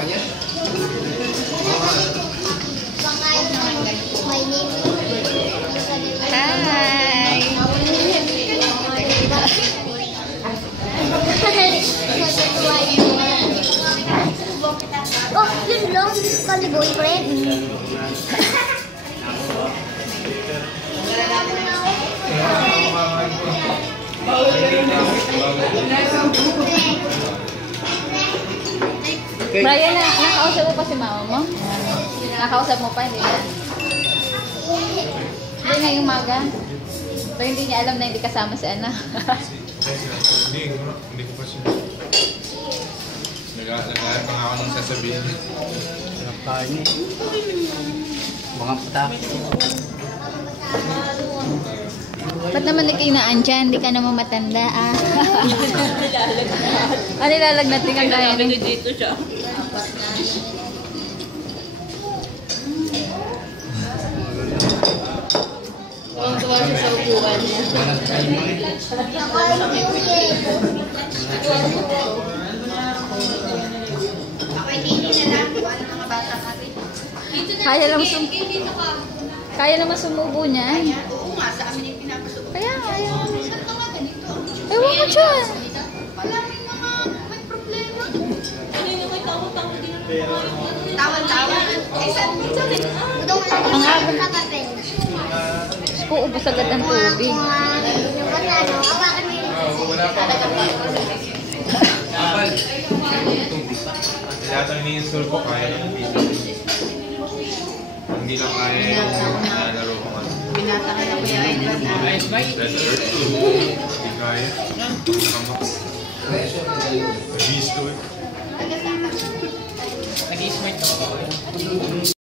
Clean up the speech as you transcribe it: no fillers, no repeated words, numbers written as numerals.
Oh, yun lang. Kali boyfriend. Brian, nakausap mo pa si mama mo? Nakausap mo pa, hindi na? Hindi ngayong umaga? Pero hindi niya alam na hindi kasama si Ana. Hindi ko pa siya. Nag-aaral pa nga ako nung sasabihin. Nakain eh. Mga patak. Ba't naman nagkainaan dyan? Hindi ka naman matanda ah. Ano ilalagnat din ang gaya nun? Dito siya. Tuwang-tuwa siya sa upuan niya. Kaya naman sumubo niya. Oo nga, sa amin yung pinapasubo. Kaya nga yun. Saan ka nga ganito? Ewan ko dyan. Wala may problema. Ano yung may tawa-tawa din naman. Tawa-tawa? Eh, saan din? Ang aga. Po, ubos agad ang tubig. Wala pa. Abal. Lahat ang ini-install ko kaya ng video. Hindi lang kaya yung nalaro ko nga. Binatakan na kuya ay That's Earth 2. Hindi kaya. Nakamak. Nag-beast to it. Nag-i-smart ako.